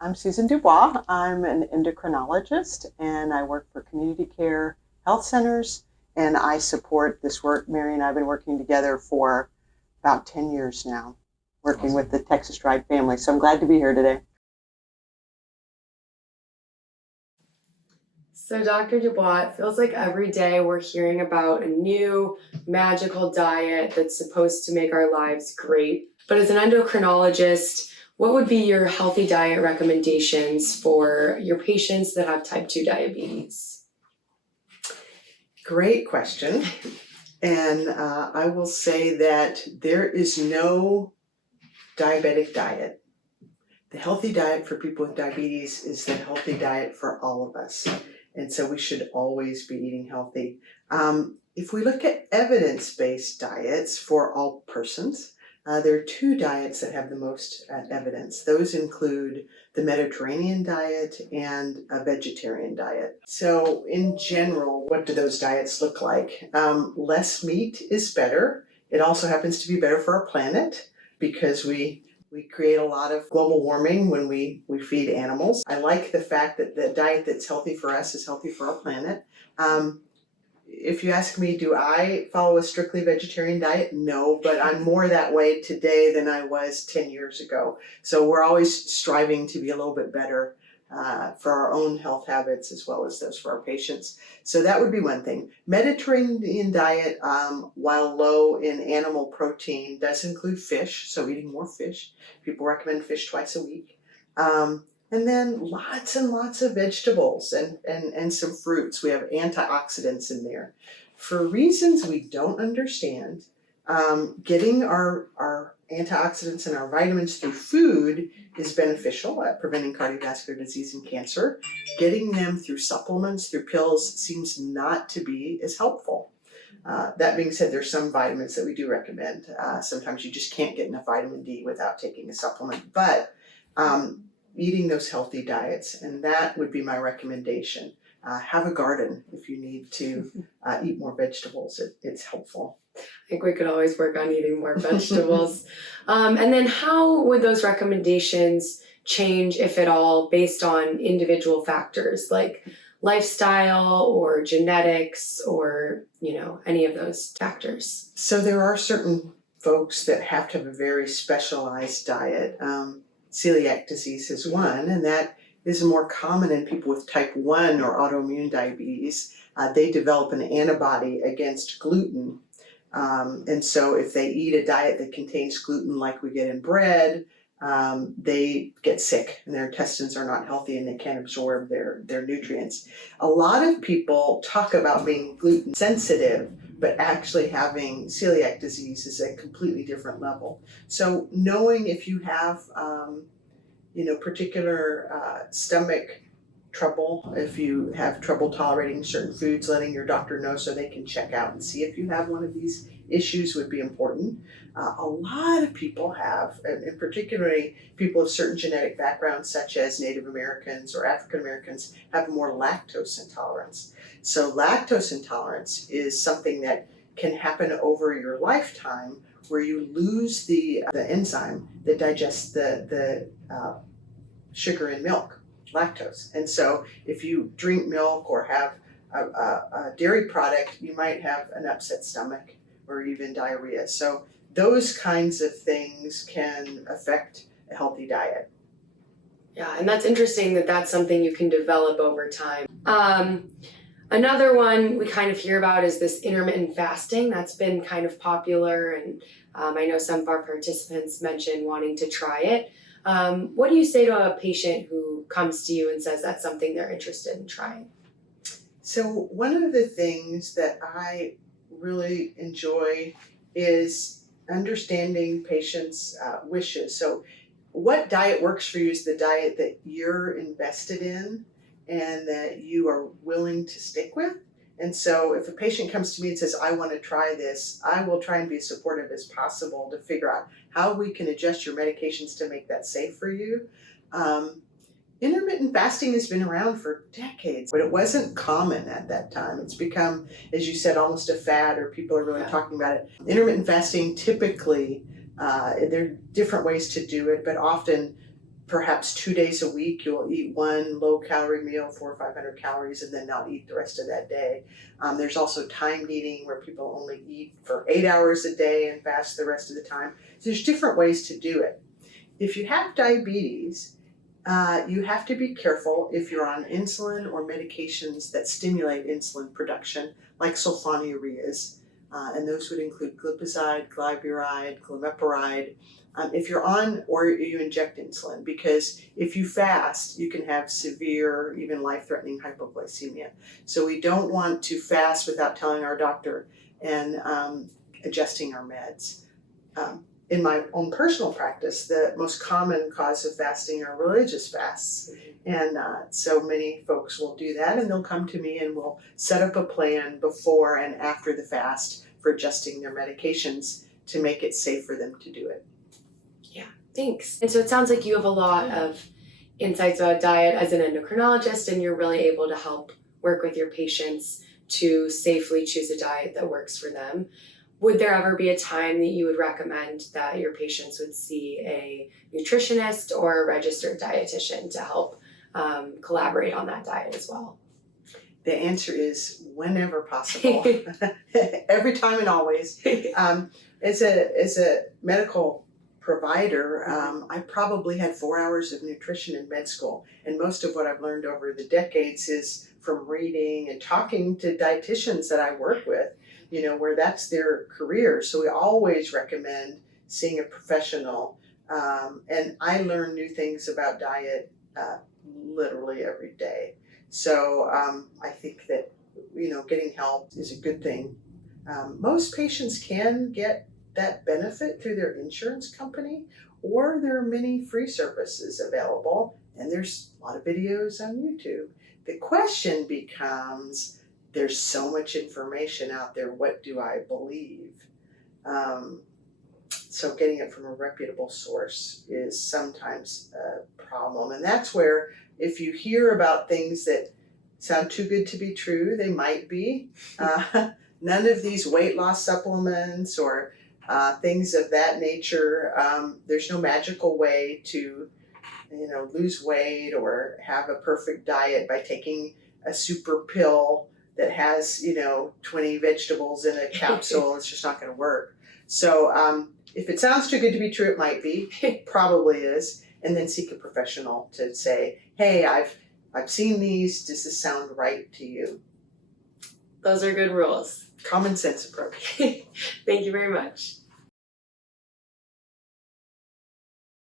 I'm Susan Dubois. I'm an endocrinologist and I work for community care health centers, and I support this work. Mary and I have been working together for about 10 years now, working with the Texas Stride family. So I'm glad to be here today. So, Dr. Dubois, it feels like every day we're hearing about a new magical diet that's supposed to make our lives great. But as an endocrinologist, what would be your healthy diet recommendations for your patients that have type 2 diabetes? Great question. And I will say that there is no diabetic diet. The healthy diet for people with diabetes is the healthy diet for all of us. And so we should always be eating healthy. If we look at evidence-based diets for all persons, there are two diets that have the most evidence. Those include the Mediterranean diet and a vegetarian diet. So in general, what do those diets look like? Less meat is better. It also happens to be better for our planet because we create a lot of global warming when we feed animals. I like the fact that the diet that's healthy for us is healthy for our planet. If you ask me, do I follow a strictly vegetarian diet? No, but I'm more that way today than I was 10 years ago. So we're always striving to be a little bit better for our own health habits as well as those for our patients. So that would be one thing. Mediterranean diet, while low in animal protein, does include fish, so eating more fish. People recommend fish twice a week. And then lots and lots of vegetables and some fruits. We have antioxidants in there. For reasons we don't understand, getting our antioxidants and our vitamins through food is beneficial at preventing cardiovascular disease and cancer. Getting them through supplements, through pills, seems not to be as helpful. That being said, there's some vitamins that we do recommend. Sometimes you just can't get enough vitamin D without taking a supplement, but eating those healthy diets, and that would be my recommendation. Have a garden if you need to eat more vegetables. It's helpful. I think we could always work on eating more vegetables. And then how would those recommendations change, if at all, based on individual factors like lifestyle or genetics or, any of those factors? So there are certain folks that have to have a very specialized diet. Celiac disease is one, and that is more common in people with type 1 or autoimmune diabetes. They develop an antibody against gluten. And so if they eat a diet that contains gluten like we get in bread, they get sick and their intestines are not healthy and they can't absorb their nutrients. A lot of people talk about being gluten sensitive, but actually having celiac disease is a completely different level. So knowing if you have particular stomach trouble, if you have trouble tolerating certain foods, letting your doctor know so they can check out and see if you have one of these issues would be important. A lot of people have, and particularly people of certain genetic backgrounds such as Native Americans or African Americans, have more lactose intolerance. So lactose intolerance is something that can happen over your lifetime where you lose the enzyme that digests the sugar in milk, lactose. And so if you drink milk or have a dairy product, you might have an upset stomach or even diarrhea. So those kinds of things can affect a healthy diet. Yeah, and that's interesting that that's something you can develop over time. Another one we kind of hear about is this intermittent fasting. That's been kind of popular, and I know some of our participants mentioned wanting to try it. What do you say to a patient who comes to you and says that's something they're interested in trying? So one of the things that I really enjoy is understanding patients' wishes. So what diet works for you is the diet that you're invested in and that you are willing to stick with. And so if a patient comes to me and says, I want to try this, I will try and be as supportive as possible to figure out how we can adjust your medications to make that safe for you. Intermittent fasting has been around for decades, but it wasn't common at that time. It's become, as you said, almost a fad, or people are really talking about it. Intermittent fasting typically, there are different ways to do it, but often perhaps 2 days a week, you'll eat one low calorie meal, 400 or 500 calories, and then not eat the rest of that day. There's also timed eating where people only eat for 8 hours a day and fast the rest of the time. So there's different ways to do it. If you have diabetes, you have to be careful if you're on insulin or medications that stimulate insulin production, like sulfonylureas, and those would include glipizide, glyburide, glimepiride. If you're on or you inject insulin, because if you fast, you can have severe, even life-threatening hypoglycemia. So we don't want to fast without telling our doctor and adjusting our meds. In my own personal practice, the most common cause of fasting are religious fasts. And so many folks will do that, and they'll come to me and we'll set up a plan before and after the fast for adjusting their medications to make it safe for them to do it. Thanks. And so it sounds like you have a lot of insights about diet as an endocrinologist, and you're really able to help work with your patients to safely choose a diet that works for them. Would there ever be a time that you would recommend that your patients would see a nutritionist or a registered dietitian to help collaborate on that diet as well? The answer is whenever possible, every time and always. As a medical provider, I probably had 4 hours of nutrition in med school, and most of what I've learned over the decades is from reading and talking to dietitians that I work with, where that's their career. So we always recommend seeing a professional, and I learn new things about diet literally every day. So I think that getting help is a good thing. Most patients can get that benefit through their insurance company, or there are many free services available, and there's a lot of videos on YouTube. The question becomes, there's so much information out there, what do I believe? So getting it from a reputable source is sometimes a problem, and that's where if you hear about things that sound too good to be true, they might be. None of these weight loss supplements or things of that nature. There's no magical way to, lose weight or have a perfect diet by taking a super pill that has, 20 vegetables in a capsule. It's just not going to work. So if it sounds too good to be true, it might be. It probably is. And then seek a professional to say, hey, I've seen these. Does this sound right to you? Those are good rules. Common sense approach. Thank you very much.